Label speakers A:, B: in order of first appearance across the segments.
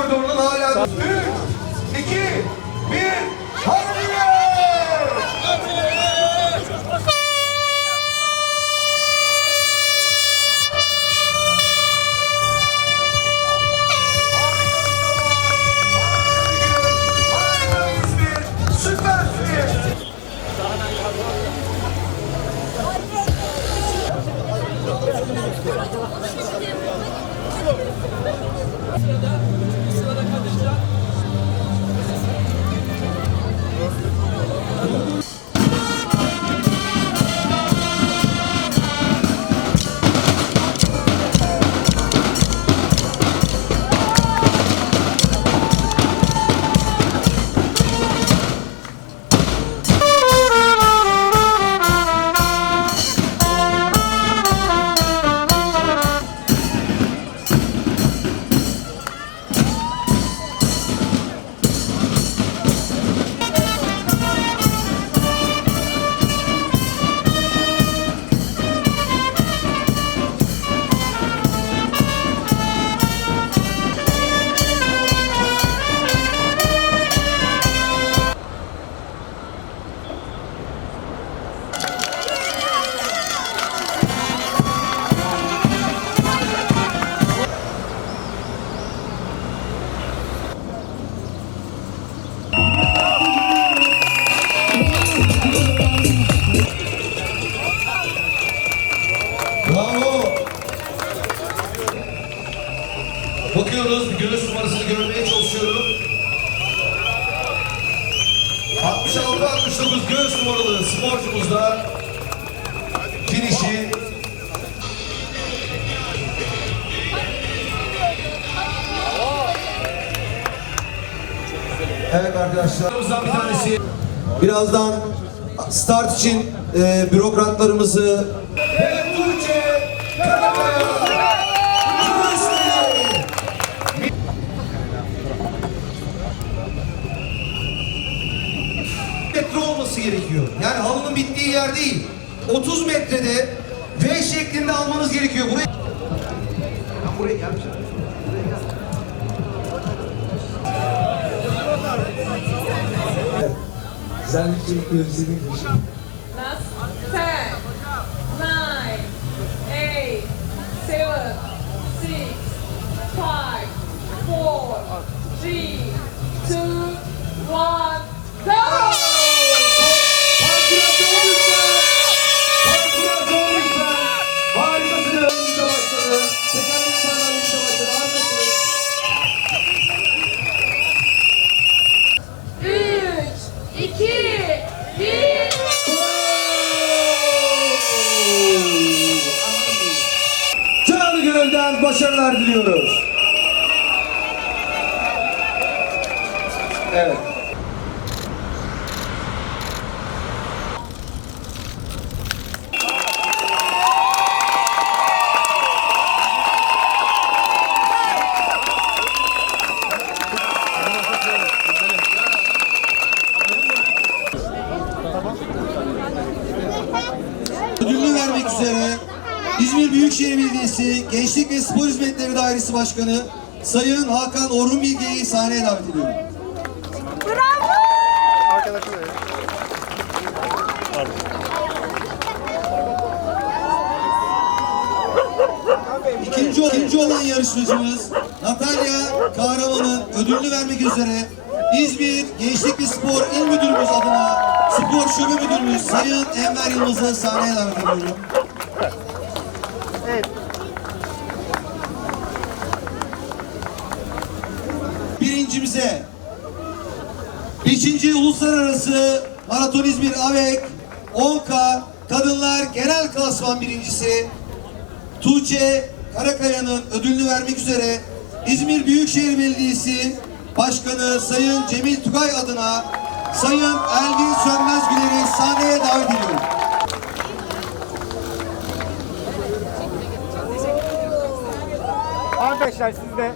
A: koridorunun hala... 3, 2, 1, haydi! Harika İzmir, Bravo. Bakıyoruz, göğüs numarasını görmeye çalışıyorum. 66-69 göğüs numaralı sporcumuz da finişi Evet arkadaşlar. bir tanesi birazdan start için e, bürokratlarımızı Evet. Metre olması gerekiyor. Yani halının bittiği yer değil. 30 metrede V şeklinde almanız gerekiyor. Buraya... Ben buraya gelmişim. Güzellik özledim.
B: Last
A: gönülden başarılar diliyoruz. Evet.
C: ödülünü vermek üzere İzmir Büyükşehir Belediyesi Gençlik ve Spor Hizmetleri Dairesi Başkanı Sayın Hakan Orhun Bilge'yi sahneye davet ediyorum. İkinci, ikinci olan yarışmacımız Natalya Kahraman'ın ödülünü vermek üzere İzmir Gençlik ve Spor İl Müdürümüz adına Spor Şube Müdürümüz Sayın Enver Yılmaz'ı sahneye davet ediyorum. Birincimize 5. Uluslararası Maraton İzmir AVEK 10K Kadınlar Genel Klasman birincisi Tuğçe Karakaya'nın ödülünü vermek üzere İzmir Büyükşehir Belediyesi Başkanı Sayın Cemil Tugay adına Sayın Elvin Sönmez Güler'i sahneye davet ediyorum.
D: Arkadaşlar siz de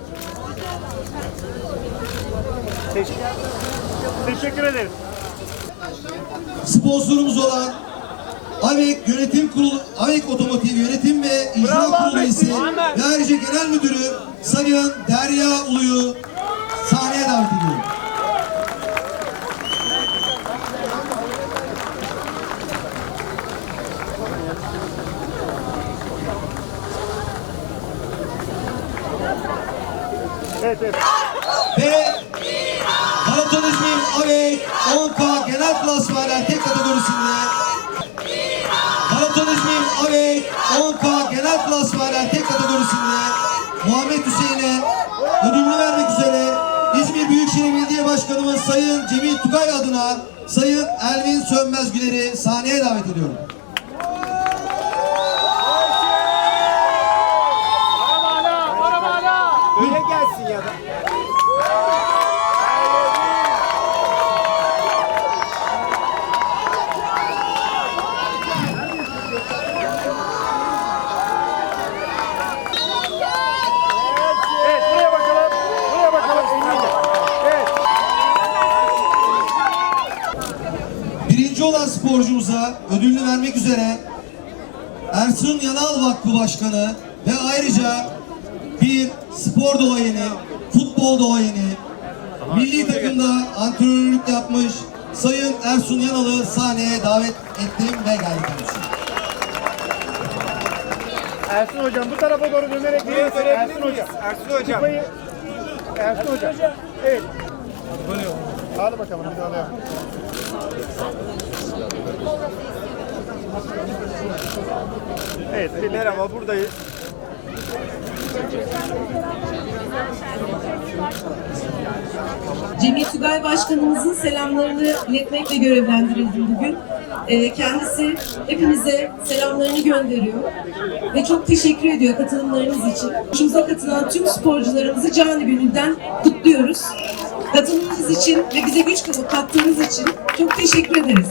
D: Teşekkür, ederiz.
C: Sponsorumuz olan AVEK Yönetim Kurulu, AVEK Otomotiv Yönetim ve İcra Kurulu üyesi ve ayrıca Genel Müdürü Sayın Derya Ulu'yu sahneye davet ediyorum.
D: Evet evet.
C: Ve Aley 10K genel klasmanlar tek kategorisinde Maratonizmi Aley 10K genel klasmanlar tek kategorisinde Muhammed Hüseyin'e ödülünü vermek üzere İzmir Büyükşehir Belediye Başkanımız Sayın Cemil Tugay adına Sayın Elvin Sönmez Güler'i sahneye davet ediyorum.
D: Öyle gelsin ya da.
C: Birinci olan sporcumuza ödülünü vermek üzere Ersun Yanal Vakfı Başkanı ve ayrıca bir spor dolayını, futbol dolayını, milli takımda antrenörlük yapmış Sayın Ersun Yanal'ı sahneye davet ettim ve geldi kendisi.
D: Ersun hocam bu tarafa doğru dönerek. Ersun hocam. Ersun hocam. Ersun hocam. Evet. Al bakalım bir de alayım. Evet, merhaba buradayız.
E: Cemil Tugay Başkanımızın selamlarını iletmekle görevlendirildim bugün. Ee, kendisi hepimize selamlarını gönderiyor ve çok teşekkür ediyor katılımlarınız için. Başımıza katılan tüm sporcularımızı canı gönülden kutluyoruz. Katılımınız için ve bize güç kattığınız için çok teşekkür ederiz.